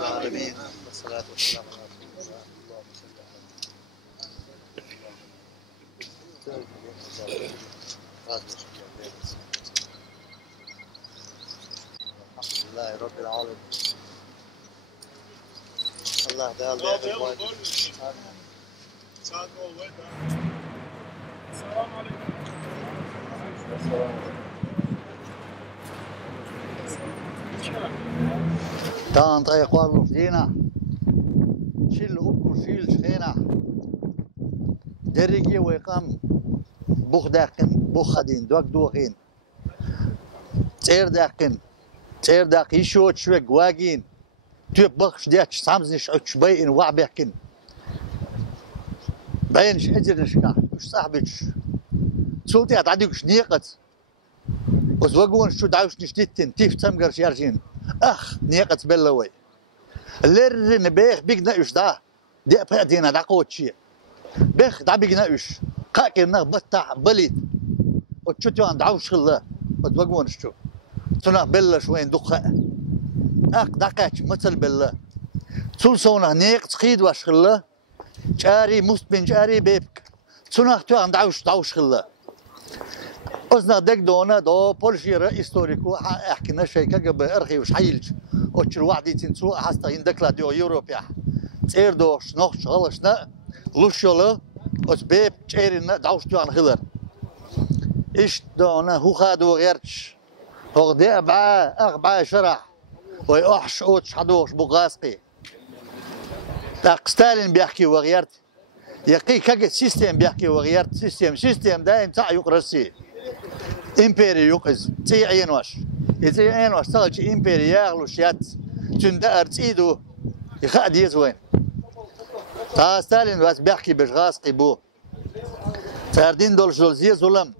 العالمين والصلاة والسلام على رسول الله. اللهم صل على الحمد لله رب العالمين. الله تعالى السلام عليكم. تان طيق والله فينا شيل أبو شيل شخينا درجي ويقام بوخ داقن بوخ خدين دوك دوخين تير داق يشوت شوك واقين تيب بخش دياتش سامزنش عتش بيئن وعبيحكن بينش أجر نشكا مش صاحبش سلطي أتعديكش نيقت وزوجون شو دعوش نشتيتن تيف تمقر شيارجين نيقت بلوي اللي نبيخ بيجنا إيش ده دي أبغى دا قوتشي بيخ دا بيجنا إيش قاكنا بتاع بليد وتشوتوا عند عوش الله وتوجون شو تنا بلا شوين دقة دقاتش مثل بلا تلصونا نيق تقيد واش الله جاري مستبن جاري بيبك تنا تو عند عوش الله أزنا دك دونا دو بولشيرا إستوريكو أحكينا شيء كجب أرخي وش حيلج وتشر وعدي تنسو حستا عندك لا ديو يوروبيا تير دوش نخش غلشنا لوشيولا وتبيب تيرنا دعوش تو عن خلر إيش دونا هو خادو غيرش هغدي أغبع شرح ويأحش أوتش حدوش بغاسقي تاق ستالين بيحكي وغيرت يقي كجت سيستم بيحكي وغيرت سيستم دايم تاع يقرسي إمبيري يقز تيعين واش يتيعين واش تغلش إمبيري ياغلو شيات تندأر تيدو يخاد يزوين تا ستالين بس بيحكي باش غاسقي بو تاردين دول جولزية ظلم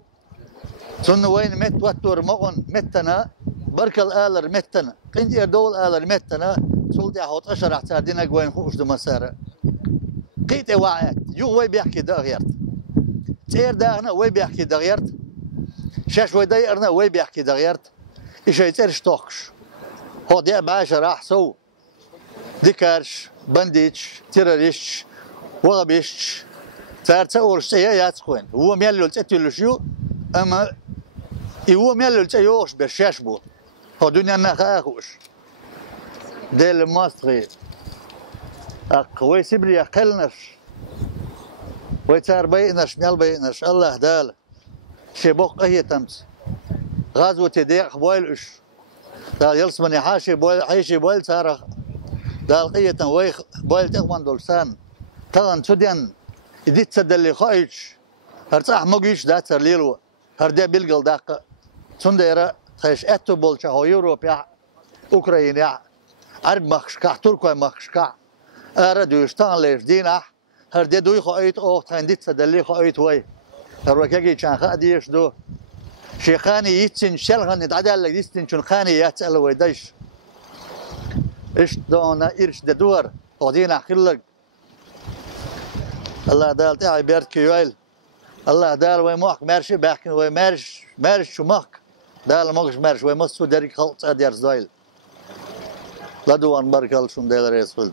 تن وين مت وتر مغن متنا برك الآلر متنا قند يردول آلر متنا سولتي حوت أشرح تاردين أقوين خوش دو مسارة قيت وعيت يو وي بيحكي دا غيرت تير داغنا وي بيحكي دا غيرت شاش وي دايرنا وي بيحكي دا غيرت إيش يترش توكش هو دي بعاش راح سو ديكارش بنديتش تيراريش وغبيش تارتاول سيا يتقوين هو ميلو تأتيلو شيو أما هو ميلو تأيوش بالشاش بو هو دنيا نخاخوش ديل الماستغي أقوي سبري أقلنش ويتار بينش ميال بينش الله دال شبوق هي تمس غازو تديق بويلش دال يلسمني حاشي بويل حيشي بويل سارخ دال قية ويخ بويل تغمان دولسان تغن سوديان إديت سدلي خايش هرتاح مقيش دات ليلو هردي بيلقل داق سنديرا خيش اتو بولشا هو يوروبيا اوكراينيا عرب مخشكا تركيا مخشكا أردوشتان ليش دينا هردي دوي خايت أو تنديت سدلي خايت وي الركاجي كان خاديش دو شيخاني يتسن شلغن يتعدل لك يتسن شن خاني يتسأل ويدش إيش دونا إيش دور ودينا خلق الله دال تعي بيرت كيويل الله دال ويموك مارش بحكي ويمارش شو ماك دال موكش مارش ويمسو دارك خلط أدير زايل لا دوان بركال شون دال رسول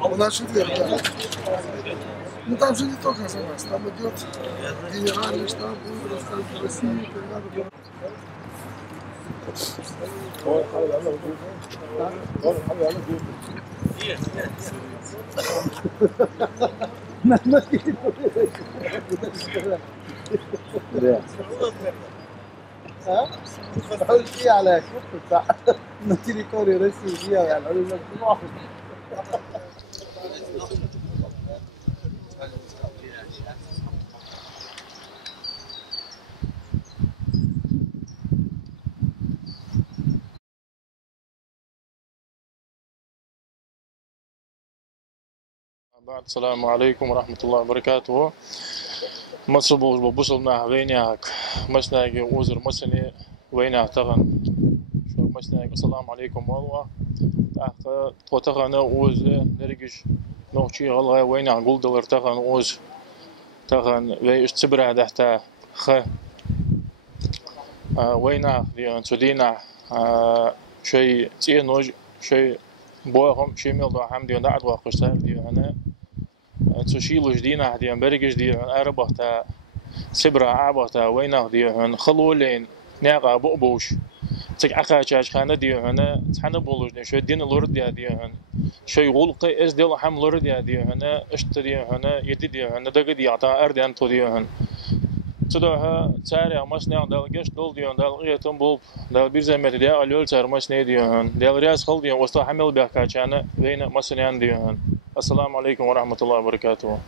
Ona что делать? Ну там же не только за нас, там идет генеральный штаб, будет рассказывать в России, как надо было. بحاول فيه على كفر بتاع نتيجة كوري رسمي فيها يعني قالوا لك بعد السلام عليكم ورحمة الله وبركاته. مصر بوصلنا وينك مسناجي وزر مسني وينك تغن شو مسناجي السلام عليكم والله تحت توتغنا وز نرجش نوشي والله وينك قول دلر تغن وز تغن ويش تبرع تحت خ وينك ديان سدينا شيء تينوج شيء بوهم شيء ميل هم ديان دعوة قشتار ديان تشيلوش دينا ديان برجش ديان أربعة سبرة عبرة وينه ديان خلولين ناقة بقبوش تك عقاش خانة ديان تحنا بولوش نشوي دين الورد ديان شيء غلقي إز ديال حم الورد ديان إشت ديان يدي ديان دق ديعتا أرديان تو ديان تدوها تاري ماشنا دال جش دول ديان دال غيتم بول دال بيرزا متدي ألول تار ماشنا ديان دال رياض خل ديان وسط حمل بحكانا بين ماشنا ديان. السلام عليكم ورحمة الله وبركاته.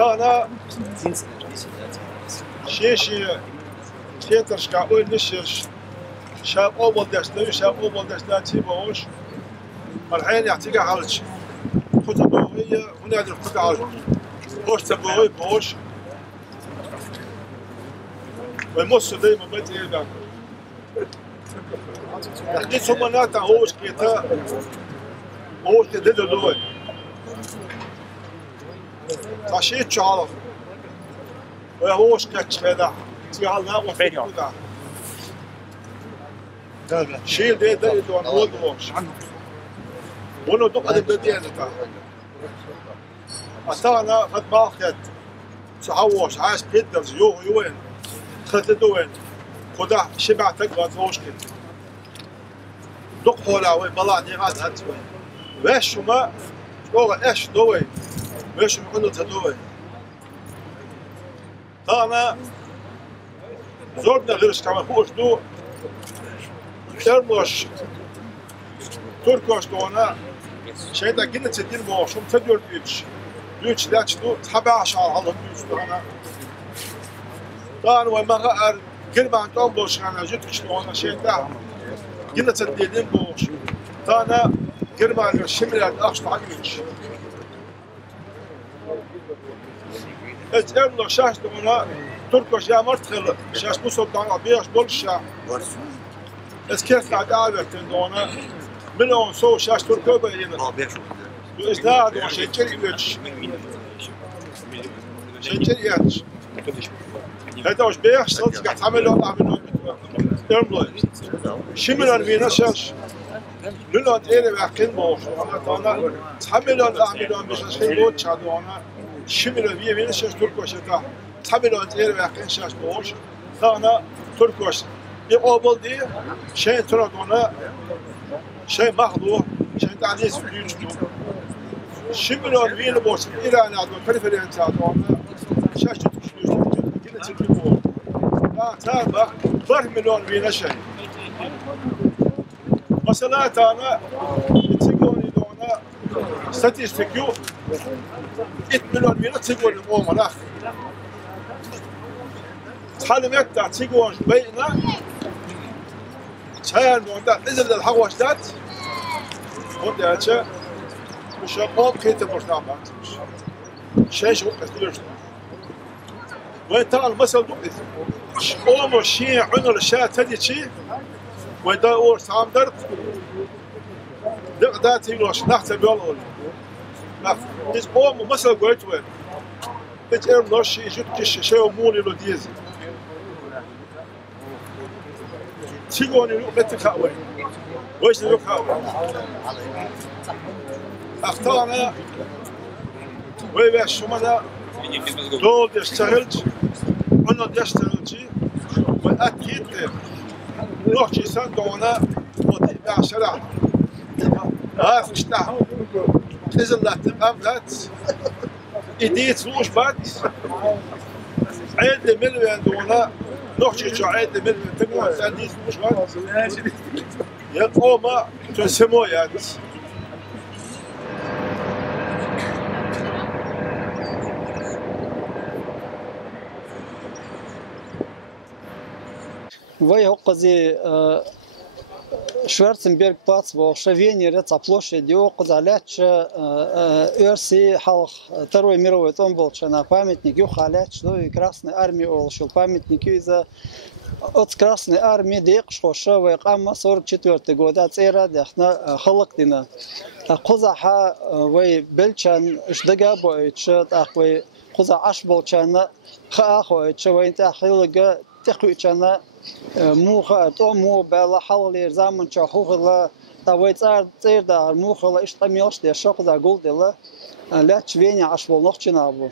أنا شيشي تيترش كأول نشش شاب أول دشتوي شاب أول دشتاتي بوش الحين يعطيك عالج خطبوية هنا يدرك خطبوية عالج بوش تبوي بوش والمصر دايما بدي يبان حديث ثم ناتا هوش كيتا هوش كدلو لوي تاشيت شعره وهوش كاتش هذا تيعلنا وفيدا شيل ده يدون ولد وش ولو دق البديه ذا أتانا قد باخد تحوش عايز بيدرز يوين خدتوين خدا شبع تقعد وش كده دق حولا وين بلا نيغاد هاتوين وش ما أوه إيش دوين وش مقدر تدوين أنا زورنا غيرش كمان خوش دو ترمش تركوش دونا شيء ده جنة الدين بوشم تدور بيتش داتش دو تحبع عشان الله بيتش دونا طبعا وما غير كل ما عندهم بوش أنا جيت شلون شيء ده جنة الدين بوش طبعا كل ما الشمل الأخش تعيش اتقابلوا شاش دونا تركوش يا مرتخل شاش بوصل دعوة بيش بولشا اس كيف قاعد عابر دونا منهم سو شاش تركو بينا وإزداد وشيكري بيتش شيكري ياتش هذا وش بيش صدق قاعد تعملوا عملوا يرملوا شملوا بينا شاش لولا تيري باقين بوش أنا تحملوا عملوا مش عشان بوتش دونا شملوا بينا شاش تركوش تا تحملوا تيري باقين شاش بوش أنا تركوش يقابل دي شيء ترى دونا شيء مخلوق شيء تعليس بيجتو شملوا بينا بوش إيران عدو كريفرين دونا شاش تكشلوش كنا تكلموا لا تابع برملون بينا شيء مثلا أنا تقولي دونا ستيستيكيو 8 مليون بينا تقولي قوم لا تعلمت تقول بينا كان دونا إذا الحواش دات وده أشياء مش قام كيت برنامج شيء شو كتير وين تعال مثلا دوقي قوم شيء عنو الأشياء تدي شيء وده أور سام درت دقداتي لوش نحت بيولول نحت إذا قوم مثلا قلت وين إذا لوش يجود كش شيء مولي لو ديزي تيجوني لو بتكاوي ويش لو كاوي أختارنا ويبقى شو ماذا دول يشتغلش أنا يشتغلش وأكيد نحكي سندونا وتبع شرع فشتاح إذا لا تبقى بلاد إديت فوش بعد عيد مليون دونا نحكي شو عيد مليون تبقى سنديت فوش بعد يقوم تسمويات Вой оқзи Шварценберг плац во Шавене рец площади оқзаляч Эрси халх Второй мировой том был на памятник юхаляч ну и Красной армии олшил памятник из-за от Красной армии дек шоша во иқама 44 года цера дахна халк дина қозаха вой белчан шдага бойча тахвой қоза аш болчана хахой чвой тахилга تقويتشنا موخا تو مو بلا حول زمان شحوخ لا توي صار دار موخا لا اشتميوش دي شوق دا قول دلا لا تشويني عشبو نوخشنا ابو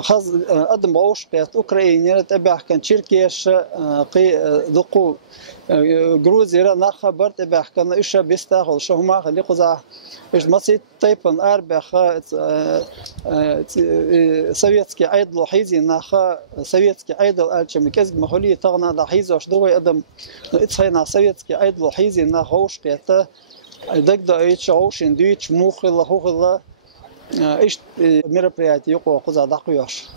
خز قدم باوش بيت اوكرانيا تبع كان تشيركيش قي دقو جروزيرا نخبر تبع كان ايش بيستاهل شو ما خلي قزا ايش مسيت تايبن اربع سويتسكي ايدل حيزي ناخا سويتسكي ايدل الشمكز محلي تغنا دا حيزو شدوي ادم اتسينا سويتسكي ايدل حيزي ناخوش بيت دغ ايش اوشن دويتش موخلا هوخلا ايش мероприятие يقوى قزا دقيوش